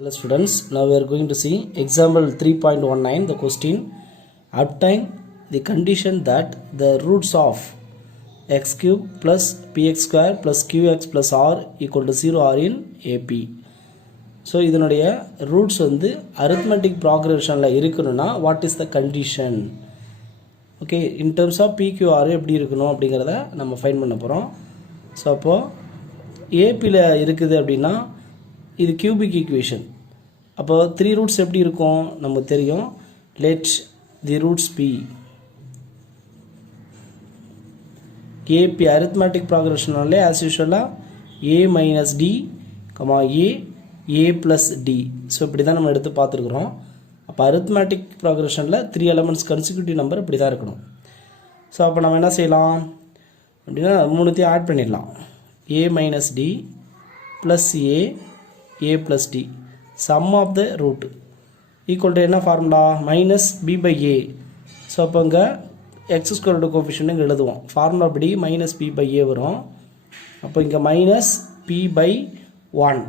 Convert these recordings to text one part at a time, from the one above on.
Hello students, now we are going to see example 3.19. The question: obtain the condition that the roots of x cube plus px square plus qx plus r equal to 0 are in AP. So இதனுடைய roots வந்து arithmetic progressionல இருக்கணும்னா what is the condition? Okay, in terms of PQR எப்படி இருக்கணும் அப்படிங்கறத நம்ம find பண்ண போறோம். So அப்போ ஏபியில் இருக்குது அப்படின்னா இது கியூபிக் ஈக்குவேஷன். அப்போ 3 ரூட்ஸ் எப்படி இருக்கும் நமக்கு தெரியும். Let the roots be AP arithmetic ப்ராக்ரெஷனாலே ஆஸ் யூஷுவலாக a minus D A plus d. So இப்படி தான் நம்ம எடுத்து பார்த்துருக்குறோம். அப்போ அரித்மெட்டிக் ப்ராக்ரெஷனில் 3 எலமெண்ட்ஸ் கன்சிக்யூட்டிவ் நம்பர் இப்படி தான் இருக்கணும். ஸோ அப்போ நம்ம என்ன செய்யலாம் அப்படின்னா மூணுத்தையும் ஆட் பண்ணிடலாம். a minus d plus a plus d sum of the root equal to என்ன formula minus b by a. So அப்போ இங்கே எக்ஸ் ஸ்கொயரோட கோஃபிஷியன்ட் இங்கே எழுதுவோம். ஃபார்முலா படி மைனஸ் பி பை ஏ வரும். அப்போ இங்கே மைனஸ் பி பை 1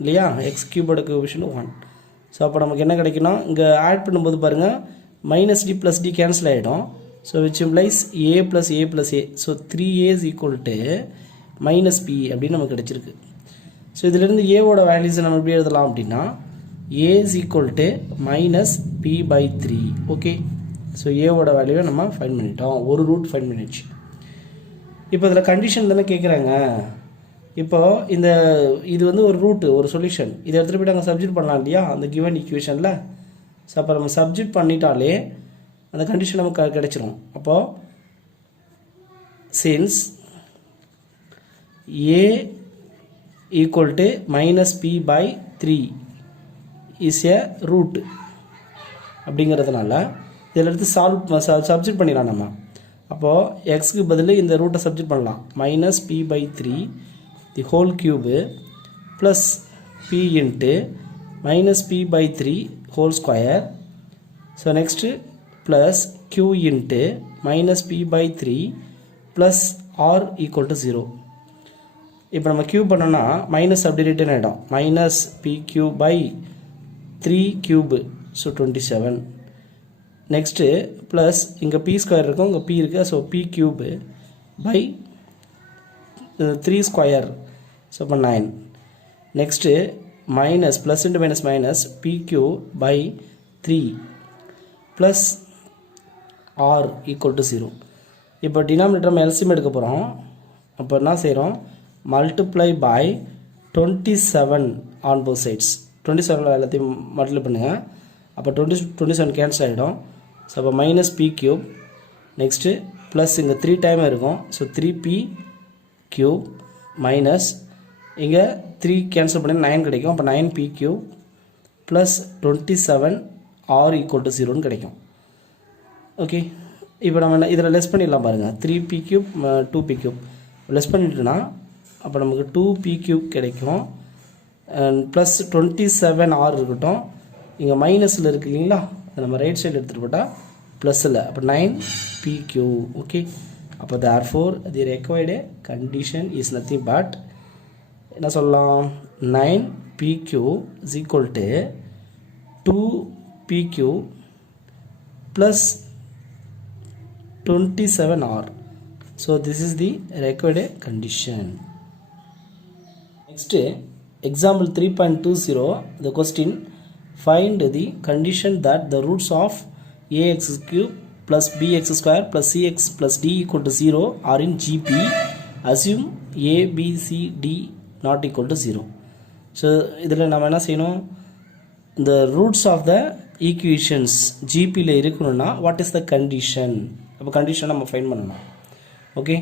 இல்லையா, எக்ஸ் கியூபோட கோஃபிஷியன்ட் 1. ஸோ அப்போ நமக்கு என்ன கிடைக்குன்னா இங்கே ஆட் பண்ணும்போது பாருங்கள் minus D plus d cancel ஆகிடும். So which implies a plus A plus a. So 3a is equal to minus b அப்படின்னு நமக்கு கிடச்சிருக்கு. ஸோ இதிலிருந்து ஏவோட வேல்யூஸை நம்ம எப்படி எழுதலாம் அப்படின்னா a is equal to minus B by 3. Okay, so ஏவோட வேல்யூவை நம்ம ஃபைண்ட் பண்ணிட்டோம். ஒரு ரூட் ஃபைண்ட் பண்ணிடுச்சு. இப்போ இதில் கண்டிஷன் தானே கேட்குறாங்க. இப்போது இது வந்து ஒரு ரூட்டு, ஒரு சொல்யூஷன். இதை எடுத்துகிட்டு போய்ட்டு அங்கே சப்ஜெக்ட் பண்ணலாம் இல்லையா அந்த கிவன் ஈக்குவேஷனில். ஸோ அப்போ நம்ம சப்ஜெக்ட் பண்ணிட்டாலே அந்த கண்டிஷன் நமக்கு கிடச்சிரும். அப்போது since a equal to minus p by 3 is a root அப்படிங்கிறதுனால இதில் எடுத்து சப்ஜெக்ட் பண்ணிடலாம் நம்ம. அப்போது எக்ஸுக்கு பதில் இந்த ரூட்டை சப்ஜெக்ட் பண்ணலாம். Minus B by 3 the whole cube plus B into minus B by 3 whole square. So next plus q into minus B by 3 plus R equal to 0. இப்போ நம்ம கியூப் பண்ணோன்னா மைனஸ் அப்படி ரிட்டன் ஆகிடும். Minus B cube by 3 cube, so 27. Next plus இங்கே B square இருக்கும், இங்கே B இருக்குது. So B cube by 3 square, so இப்போ 9. Next minus plus into minus minus B Q by 3 plus R equal to 0. இப்போ denominator நம்ம LCM எடுக்க போகிறோம். அப்போ என்ன செய்கிறோம், multiply by 27 on both sides. 27 எல்லாத்தையும் மல்டிப்ளை பண்ணுங்கள். அப்போ 27 கேன்சல் ஆகிடும். ஸோ அப்போ minus B cube next plus இங்கே 3 டைம் இருக்கும். ஸோ 3p கியூப் மைனஸ் இங்கே 3 கேன்சல் பண்ணி 9 கிடைக்கும். அப்போ 9p cube plus 27 r equal to 0ன்னு கிடைக்கும். ஓகே, இப்போ நம்ம இதில் லெஸ் பண்ணிடலாம் பாருங்கள். 3p cube 2p cube less பண்ணிட்டோன்னா அப்போ நமக்கு 2p கியூப் கிடைக்கும். ப்ளஸ் 27r இருக்கட்டும். இங்கே மைனஸில் இருக்குது இல்லைங்களா, அதை நம்ம ரைட் சைடு எடுத்துகிட்டு போட்டால் ப்ளஸில். அப்போ 9p கியூப். ஓகே, அப்போ therefore the required condition is nothing but என்ன சொல்லலாம், 9p cube is equal to 2p cube plus 27r. So this is the required condition. Next, example 3.20, the question: find the condition that the roots of ax cube plus bx square plus cx plus d equal to 0 are in GP. Assume a b c d not equal to 0. So இதில் நம்ம என்ன செய்யணும், the roots of the equations GPயில் இருக்கணும்னா what is the condition? அப்போ condition நம்ம find பண்ணணும். Okay,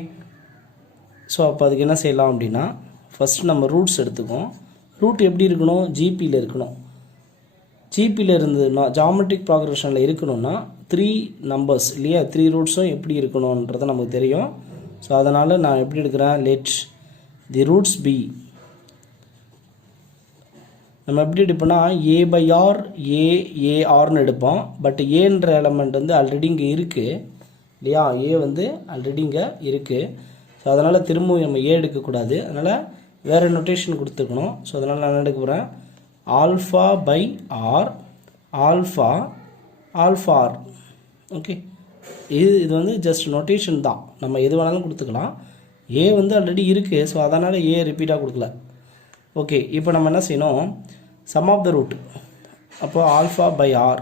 so அப்போ அதுக்கு என்ன செய்யலாம் அப்படின்னா ஃபஸ்ட்டு நம்ம ரூட்ஸ் எடுத்துக்கோம். ரூட் எப்படி இருக்கணும், ஜிபியில் இருக்கணும். ஜிபியில் இருந்ததுன்னா ஜாமெட்ரிக் ப்ராக்ரெஷனில் இருக்கணும்னா 3 நம்பர்ஸ் இல்லையா, 3 ரூட்ஸும் எப்படி இருக்கணுன்றது நமக்கு தெரியும். ஸோ அதனால் நான் எப்படி எடுக்கிறேன், லெட் தி ரூட்ஸ் பி. நம்ம எப்படி எடுப்போம்னா ஏ பை ஆர் ஏஆர்னு எடுப்போம். பட் ஏன்ற எலமெண்ட் வந்து ஆல்ரெடி இங்கே இருக்குது இல்லையா, ஏ வந்து ஆல்ரெடி இங்கே இருக்குது. ஸோ அதனால் திரும்பவும் நம்ம ஏ எடுக்கக்கூடாது. அதனால் வேறு நொட்டேஷன் கொடுத்துருக்கணும். ஸோ அதனால் நான் எடுக்க போகிறேன் alpha by R alpha alpha R. Okay, இது வந்து ஜஸ்ட் நோட்டேஷன் தான், நம்ம எது வேணாலும் கொடுத்துக்கலாம். ஏ வந்து ஆல்ரெடி இருக்குது, ஸோ அதனால் ஏ ரிப்பீட்டாக கொடுக்கல. ஓகே, இப்போ நம்ம என்ன செய்யணும், சம் ஆஃப் த ரூட். அப்போது alpha by R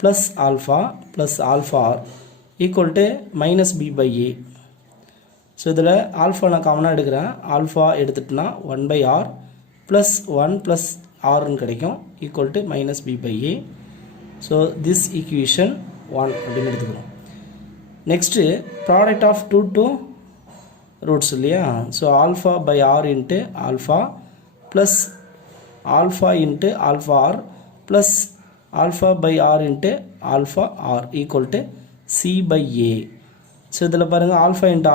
plus alpha R equal to minus B by A. So இதில் ஆல்ஃபா நான் காமனாக எடுக்கிறேன். ஆல்ஃபா எடுத்துட்டுனா 1 பை ஆர் ப்ளஸ் 1 ப்ளஸ் ஆர்னு கிடைக்கும் equal to minus B by A. So this equation 1 அப்படின்னு எடுத்துக்கிறோம். Next product of two roots இல்லையா. So alpha by R into alpha plus alpha into alpha r plus alpha by R into alpha R equal to C by A. So இதில் பாருங்கள், alpha into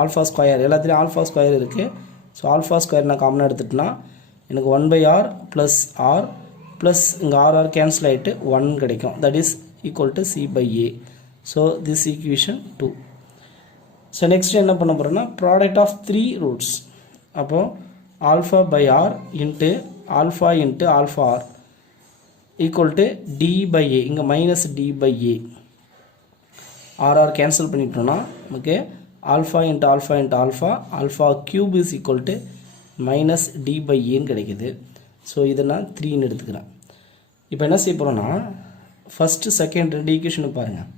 alpha square, எல்லாத்துலேயும் alpha square இருக்குது. So alpha square நான் காமனாக எடுத்துட்டேன்னா எனக்கு 1 by R plus R plus இங்கே R cancel ஆகிட்டு 1 கிடைக்கும். That is equal to C by A. So this equation 2. So next என்ன பண்ண போகிறோன்னா ப்ராடக்ட் ஆஃப் 3 ரூட்ஸ். அப்போது alpha by R into alpha R equal to D by ஏ. இங்கே minus D by A. R R cancel பண்ணிட்டோம்னா நமக்கு alpha into alpha cube is equal to minus D by ஏன்னு கிடைக்குது. So இதை நான் 3ன்னு எடுத்துக்கிறேன். இப்போ என்ன செய்ய போகிறோன்னா ஃபஸ்ட்டு செகண்ட் 2 ஈக்குவேஷனும் பாருங்கள்.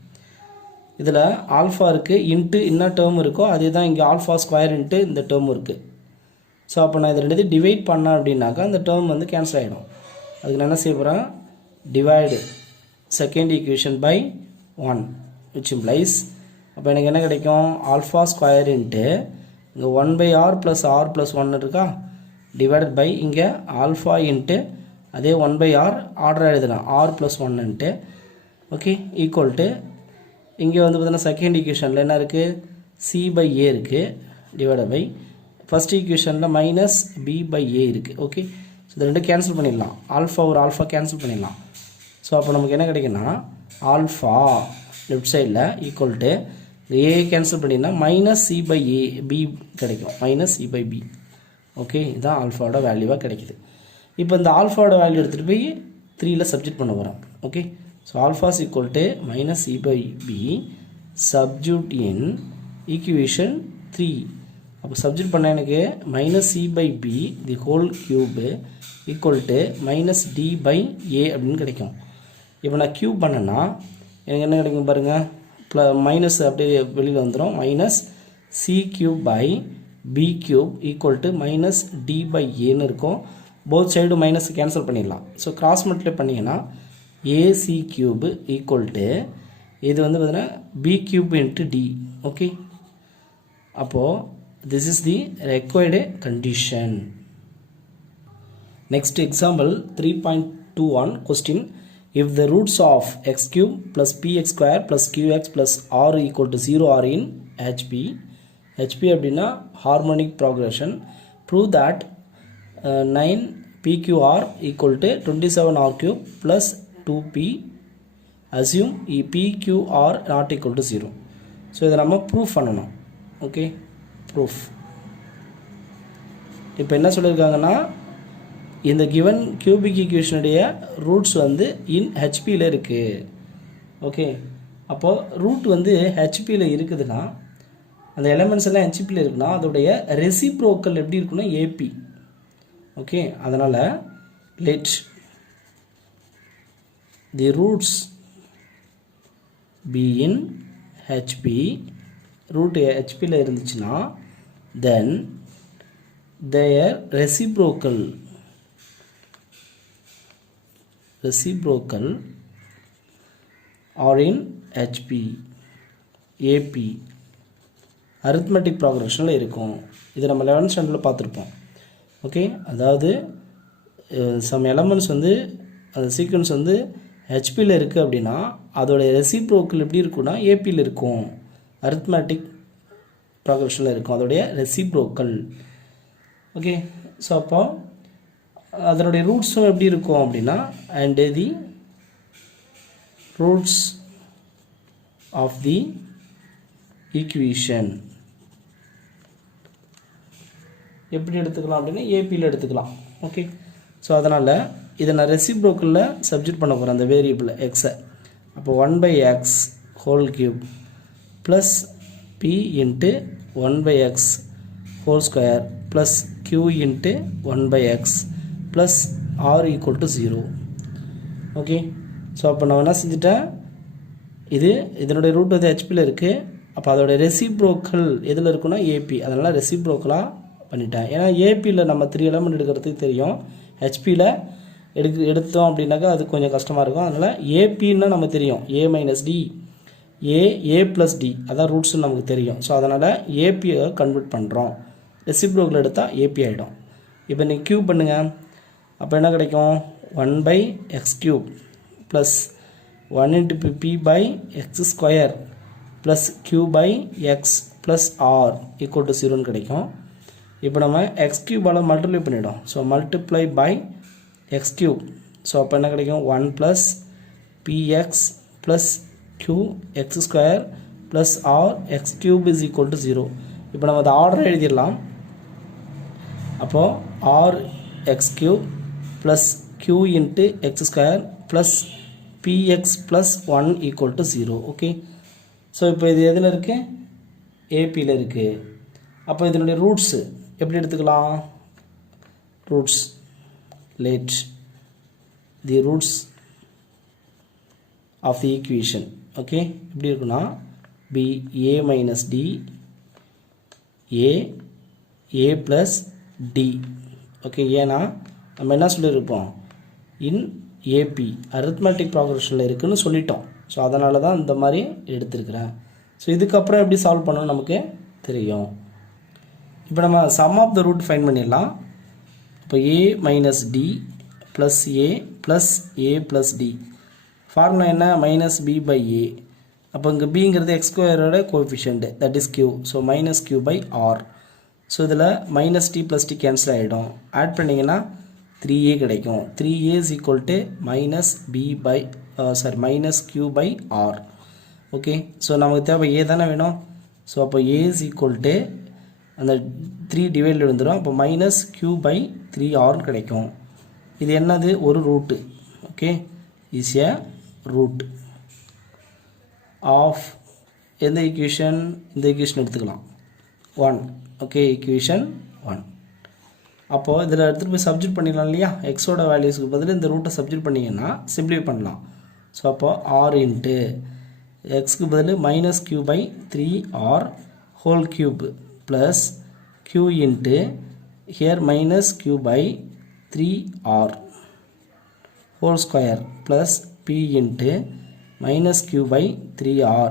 இதில் ஆல்ஃபா இருக்குது, இன்ட்டு என்ன டேர்ம் இருக்கோ அதே தான் இங்கே ஆல்ஃபா ஸ்கொயர் இன்ட்டு இந்த டேர்ம் இருக்குது. ஸோ அப்போ நான் இதை 2 டிவைட் பண்ணேன் அப்படின்னாக்கா அந்த டேர்ம் வந்து கேன்சல் ஆகிடும். அதுக்கு நான் என்ன செய்ய போகிறேன், divide second equation by 1 which implies அப்போ எனக்கு என்ன கிடைக்கும், ஆல்ஃபா ஸ்கொயர் இன்ட்டு இங்கே 1 பை ஆர் ப்ளஸ் 1 இருக்கா, டிவைடட் பை இங்கே ஆல்ஃபா இன்ட்டு அதே 1 பை ஆர் ஆர்டர் எழுதலாம் ஆர் ப்ளஸ் 1ன்ட்டு. ஓகே, ஈக்குவல் டு இங்கே வந்து பார்த்தீங்கன்னா செகண்ட் ஈக்குவேஷனில் என்ன இருக்குது, சி பை ஏ இருக்குது, டிவைடட் பை ஃபஸ்ட் ஈக்குவேஷனில் மைனஸ் பி பை ஏ இருக்குது. ஓகே, ஸோ இது 2 கேன்சல் பண்ணிடலாம். ஆல்ஃபா கேன்சல் பண்ணிடலாம். ஸோ அப்போ நமக்கு என்ன கிடைக்குன்னா ஆல்ஃபா லெஃப்ட் சைடில் ஈக்குவல் டு ஏ கேன்சல் பண்ணிங்கன்னா minus c by a b கிடைக்கும், minus c by b. Okay, இதுதான் ஆல்ஃபாவோட வேல்யூவாக கிடைக்குது. இப்போ இந்த ஆல்ஃபாவோட வேல்யூ எடுத்துகிட்டு போய் 3ல் சப்ஜெக்ட் பண்ண போகிறோம். Okay, so alpha is equal to minus c by b subject in equation 3. அப்போ சப்ஜெக்ட் பண்ண எனக்கு minus c by b the whole cube equal to minus D by a அப்படின்னு கிடைக்கும். இப்போ நான் கியூப் பண்ணேன்னா எனக்கு என்ன கிடைக்கும் பாருங்கள், மைனஸ் அப்படியே வெளியில் வந்துடும். Minus c cube by b cube equal to minus D by ஏன்னு இருக்கும். போத் சைடு மைனஸ் கேன்சல் பண்ணிடலாம். ஸோ கிராஸ் மல்டிப்ளை பண்ணிங்கன்னா ஏசி கியூப் ஈக்குவல் டு இது வந்து பார்த்தீங்கன்னா b cube into d. Okay, அப்போது this is the required condition. Next example 3.21 question. If the roots of x cube plus px square plus qx plus r equal to 0 are in HP அப்படின்னா harmonic progression, prove that 9 pqr equal to 27 r cube plus 2p, assume pqr not equal to 0. So இதை நம்ம proof பண்ணணும். Okay, proof. இப்போ என்ன சொல்லியிருக்காங்கன்னா இந்த given cubic ஈக்குவேஷனுடைய roots வந்து இன் ஹெச்பியில் இருக்குது. ஓகே, அப்போது ரூட் வந்து ஹெச்பியில் இருக்குதுன்னா அந்த எலமெண்ட்ஸ் எல்லாம் ஹெச்பியில் இருக்குன்னா அதோடைய ரெசிப்ரோக்கல் எப்படி இருக்குன்னா ஏபி. ஓகே, அதனால் let the roots be in HP. Root ஹெச்பியில் இருந்துச்சுன்னா then their reciprocal are in HP AP arithmetic ப்ராக்ரஷனில் இருக்கும். இது நம்ம 11th ஸ்டாண்டர்டில் பார்த்துருப்போம். ஓகே, அதாவது சம் எலமெண்ட்ஸ் வந்து அந்த சீக்வன்ஸ் வந்து ஹெச்பியில் இருக்குது அப்படின்னா அதோடைய ரெசிப்ரோக்கல் எப்படி இருக்குன்னா ஏபியில் இருக்கும், அரித்மெட்டிக் ப்ராக்ரஷனில் இருக்கும் அதோடைய ரெசிப்ரோக்கல். ஓகே, ஸோ அப்போ அதனுடைய ரூட்ஸும் எப்படி இருக்கும் அப்படின்னா and the roots of the equation எப்படி எடுத்துக்கலாம் அப்படின்னா ஏபியில் எடுத்துக்கலாம். ஓகே, ஸோ அதனால் இதை நான் ரெசிப்ரோக்கலில் சப்ஜெக்ட் பண்ண போகிறேன் அந்த வேரியபிள் எக்ஸை. அப்போ 1/x whole cube plus p into 1/x whole square plus q into 1/x plus r equal to 0. Okay, so அப்போ நான் என்ன செஞ்சுட்டேன், இதனுடைய ரூட் வந்து ஹெச்பியில் இருக்குது. அப்போ அதோடைய ரெசிப்ரோக்கல் எதில் இருக்குன்னா ஏபி, அதனால் ரெசிப்ரோக்கலாக பண்ணிட்டேன். ஏன்னா ஏபியில் நம்ம 3 எலமெண்ட் எடுக்கிறதுக்கு தெரியும், ஹெச்பியில் எடுத்தோம் அப்படின்னாக்கா அது கொஞ்சம் கஷ்டமாக இருக்கும். அதனால் ஏபின்னா நமக்கு தெரியும், a minus D a plus D அதான் ரூட்ஸ்னு நமக்கு தெரியும். ஸோ அதனால் ஏபியை கன்வெர்ட் பண்ணுறோம், ரெசிப்ரோக்கல் எடுத்தால் ஏபி ஆகிடும். இப்போ நீங்கள் க்யூப் பண்ணுங்கள், அப்போ என்ன கிடைக்கும், 1/x cube plus 1 into p by x square plus q by x plus r equal to 0 கிடைக்கும். இப்போ நம்ம x cube மல்டிப்ளை பண்ணிடும். So multiply by x cube. So அப்போ என்ன கிடைக்கும், 1 plus px plus q x square plus r x cube is equal to 0. இப்போ நம்ம அதை ஆர்டர் எழுதிடலாம். அப்போது r x cube plus q into x square plus px plus 1 equal to 0. Okay, so இப்போ இது எதில் இருக்குது, ஏபியில் இருக்குது. அப்போ இதனுடைய ரூட்ஸு எப்படி எடுத்துக்கலாம், roots let the roots of the equation. Okay, எப்படி இருக்குன்னா be A minus D A plus D. Okay, ஏன்னா நம்ம என்ன சொல்லியிருப்போம், இன் ஏபி அரித்மெட்டிக் ப்ராக்ரஷனில் இருக்குதுன்னு சொல்லிட்டோம். ஸோ அதனால தான் இந்த மாதிரி எடுத்துருக்கிறேன். ஸோ இதுக்கப்புறம் எப்படி சால்வ் பண்ணணும் நமக்கு தெரியும். இப்போ நம்ம sum of the root find பண்ணிடலாம். இப்போ a minus D plus A plus A plus d. Formula என்ன, மைனஸ் பி பை ஏ. அப்போ இங்கே பிங்கிறது எக்ஸ் ஸ்கொயரோட coefficient, that is q. So minus q by r. So இதில் minus D plus d cancel ஆகிடும். Add பண்ணிங்கன்னா 3a கிடைக்கும். 3a is equal to minus b by minus q by r. Okay, so நமக்கு தேவை a தானே வேணும். So அப்போ a is equal to அந்த 3 டிவைடில் வந்துடும். அப்போ மைனஸ் q by 3r கிடைக்கும். இது என்னது, ஒரு root. Okay, is a root of எந்த ஈக்குவேஷன், இந்த ஈக்குவேஷன் எடுத்துக்கலாம் 1. Okay, equation 1. அப்போது இதில் எடுத்துகிட்டு போய் சப்ஜெக்ட் பண்ணிடலாம் இல்லையா, எக்ஸோட வேல்யூஸுக்கு பதில் இந்த ரூட்டை சப்ஜெக்ட் பண்ணிங்கன்னா சிம்பிளை பண்ணலாம். ஸோ அப்போது ஆர் இன்ட்டு எக்ஸுக்கு பதில் minus Q by 3r whole cube plus Q into here minus Q by 3r whole square plus B into minus Q by 3r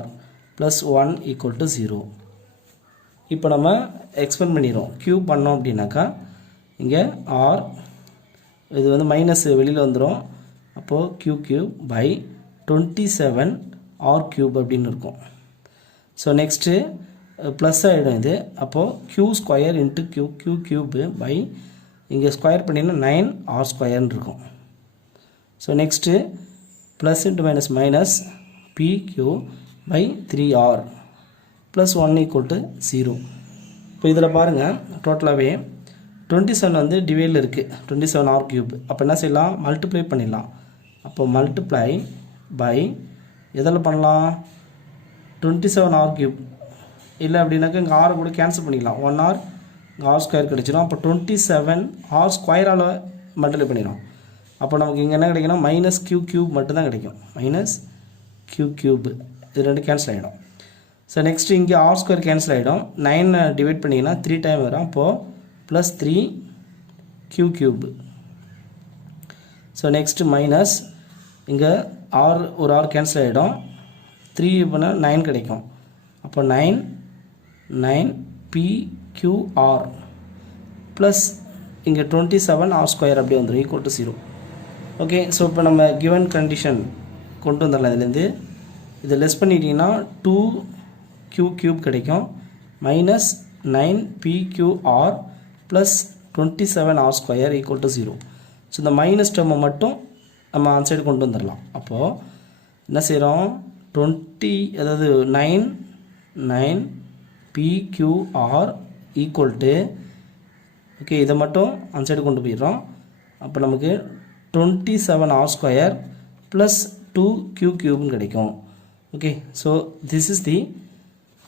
plus 1 equal to 0. இப்போ நம்ம எக்ஸ்பெண்ட் பண்ணிடுவோம். Cube பண்ணோம் அப்படின்னாக்கா இங்கே R இது வந்து மைனஸ் வெளியில் வந்துடும். அப்போது Q cube by 27 R cube அப்படின்னு இருக்கும். ஸோ நெக்ஸ்ட்டு ப்ளஸ் ஆகிடும் இது. அப்போது Q square into Q cube by இங்கே ஸ்கொயர் பண்ணிங்கன்னா 9 ஆர் ஸ்கொயர்னு இருக்கும். So next plus into minus minus P Q by 3r plus 1 equal to 0. இப்போ இதில் பாருங்கள், டோட்டலாகவே 27 வந்து டிவைடில் இருக்குது, 27 ஆர் க்யூப். அப்போ என்ன செய்யலாம், மல்டிப்ளை பண்ணிடலாம். அப்போ மல்டிப்ளை பை எதில் பண்ணலாம், 27 ஆர் க்யூப். இல்லை அப்படின்னாக்கா இங்கே ஆர் கூட கேன்சல் பண்ணிக்கலாம், 1r இங்கே ஆர் ஸ்கொயர் கிடச்சிடும். அப்போ 27 ஆர் ஸ்கொயரால் மல்டிப்ளை பண்ணிடும். அப்போ நமக்கு இங்கே என்ன கிடைக்கணும், மைனஸ் க்யூ க்யூப் மட்டும்தான் கிடைக்கும், மைனஸ் க்யூ க்யூப். இது ரெண்டு கேன்சல் ஆகிடும். ஸோ நெக்ஸ்ட்டு இங்கே ஆர் ஸ்கொயர் கேன்சல் ஆகிடும். 9 டிவைட் பண்ணிங்கன்னா 3 டைம் வரும். அப்போது plus 3 Q cube. So next minus இங்கே ஆர் ஒரு ஆர் கேன்சல் ஆகிடும். 3 பண்ணால் 9 கிடைக்கும். அப்போ 9 PQR ப்ளஸ் இங்கே 27 ஆர் ஸ்கொயர் அப்படியே வந்துடும், ஈக்குவல் டு 0. ஓகே, ஸோ இப்போ நம்ம கிவன் கண்டிஷன் கொண்டு வந்துடலாம். இதுலேருந்து இதை லெஸ் பண்ணிட்டீங்கன்னா 2q க்யூப் கிடைக்கும், minus 9PQR plus 27 R square equal to 0. So இந்த மைனஸ் டேர்மை மட்டும் நம்ம அந்த சைடு கொண்டு வந்துடலாம். அப்போது என்ன செய்கிறோம், 20 அதாவது 9PQR ஈக்குவல் டு, ஓகே, இதை மட்டும் அந்த சைடு கொண்டு போயிடுறோம், அப்போ நமக்கு 27r² ப்ளஸ் 2q³ கிடைக்கும். Okay, so this is the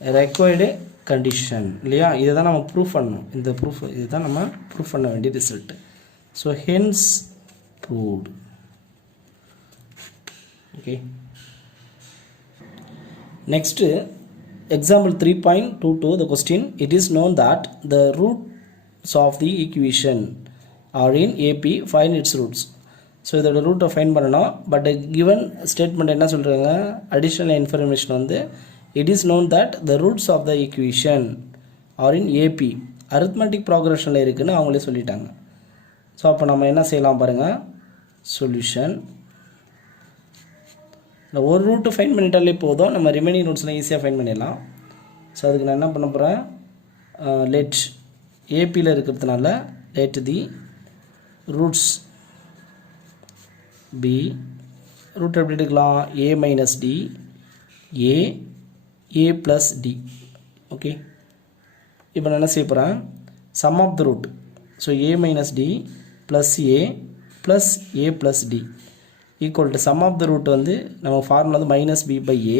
required condition இல்லையா? இதை தான் நம்ம ப்ரூஃப் பண்ணணும். இந்த ப்ரூஃப் இதுதான் நம்ம ப்ரூஃப் பண்ண வேண்டிய result. So hence proved. Okay, next example 3.22 the question, it is known that the roots of the equation are in AP, find its roots. So இதோட ரூட்டை ஃபைன் பண்ணணும். பட் கிவன் ஸ்டேட்மெண்ட் என்ன சொல்கிறாங்க, additional information வந்து it is known that the roots of the equation are in AP, arithmetic ப்ராக்ரஷனில் இருக்குதுன்னு அவங்களே சொல்லிட்டாங்க. ஸோ அப்போ நம்ம என்ன செய்யலாம் பாருங்கள், சொல்யூஷன் இந்த ஒரு ரூட்டு ஃபைன் பண்ணிட்டாலே போதும், நம்ம ரிமைனிங் ரூட்ஸ்லாம் ஈஸியாக ஃபைன் பண்ணிடலாம். ஸோ அதுக்கு நான் என்ன பண்ண போகிறேன், லெட் ஏபியில் இருக்கிறதுனால let the roots be, root எப்படி எடுக்கலாம், a minus D, A plus D. Okay, இப்போ நான் என்ன செய்ய போகிறேன், sum of the root, so a minus D plus A plus A plus D equal to sum of the root வந்து நம்ம formula வந்து மைனஸ் பி பை ஏ.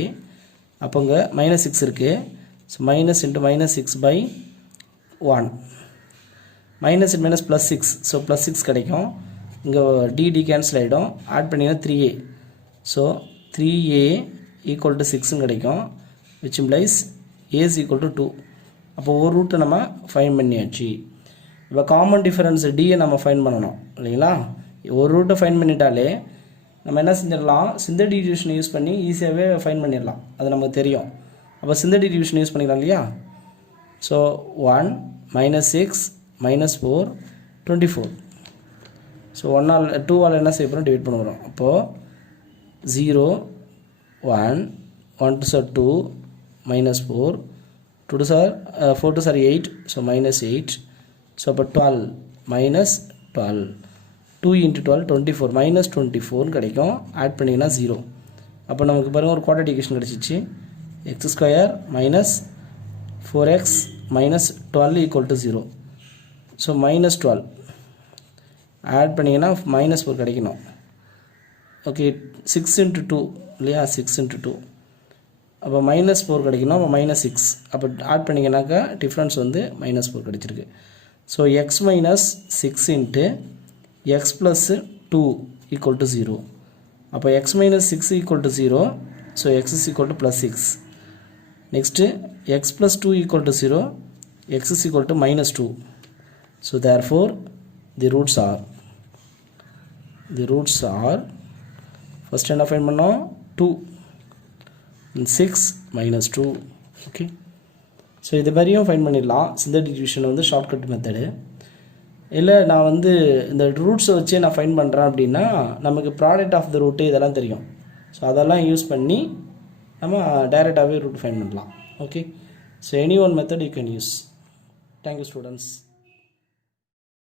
அப்போங்க -6 இருக்குது. So minus into -6/1 minus into minus +6, so +6 கிடைக்கும். இங்கே D cancel ஆகிடும், add பண்ணிங்கன்னா 3a. So 3a equal to 6 கிடைக்கும், which implies a is equal to 2. அப்போ ஒரு ரூட்டை நம்ம ஃபைன் பண்ணியாச்சு. இப்போ காமன் டிஃபரன்ஸ் டியை நம்ம ஃபைன் பண்ணணும் இல்லைங்களா? ஒரு ரூட்டை ஃபைன் பண்ணிட்டாலே நம்ம என்ன செஞ்சிடலாம், சிந்தடிக் டிவிஷன் யூஸ் பண்ணி ஈஸியாகவே ஃபைன் பண்ணிடலாம், அது நமக்கு தெரியும். அப்போ சிந்தடிக் டிவிஷன் யூஸ் பண்ணிக்கலாம் இல்லையா? ஸோ 1 -6 -4 24. ஸோ 2ஆல் என்ன செய்ய போகிறோம், டிவைட் பண்ண போகிறோம். அப்போது 0 1 1 2 2 -4 2 4 2 8, ஸோ -8. ஸோ அப்போ 12 -12 2 × 12 24 -24 கிடைக்கும். ஆட் பண்ணிங்கன்னா 0. அப்போ நமக்கு பாருங்கள் ஒரு குவாட்ரேட்டிக் ஈக்குவேஷன் கிடச்சிச்சு. x² - 4x - 12 = 0. ஸோ -12 ஆட் பண்ணிங்கன்னா -4 கிடைக்கணும். ஓகே, 6 × 2 இல்லையா, 6 × 2 அப்போ -4 கிடைக்கணும். அப்போ -6 அப்போ ஆட் பண்ணிங்கனாக்கா டிஃப்ரென்ஸ் வந்து -4 கிடைச்சிருக்கு. So x - 6 × x + 2 = 0. அப்போ x - 6 = 0. So x is equal to +6. Next x + 2 = 0. x is equal to -2. So therefore the roots are first என்ன ஃபைண்ட் பண்ணோம், 2 6 -2. ஓகே, ஸோ இது மாதிரியும் ஃபைண்ட் பண்ணிடலாம். சிந்தடிக் டிவிஷன் வந்து ஷார்ட்கட் மெத்தடு. இல்லை நான் வந்து இந்த ரூட்ஸை வச்சு நான் ஃபைண்ட் பண்ணுறேன் அப்படின்னா நமக்கு ப்ராடக்ட் ஆஃப் த ரூட்டு இதெல்லாம் தெரியும். ஸோ அதெல்லாம் யூஸ் பண்ணி நம்ம டைரெக்டாகவே ரூட் ஃபைண்ட் பண்ணலாம். Okay, so any one method you can use. Thank you students.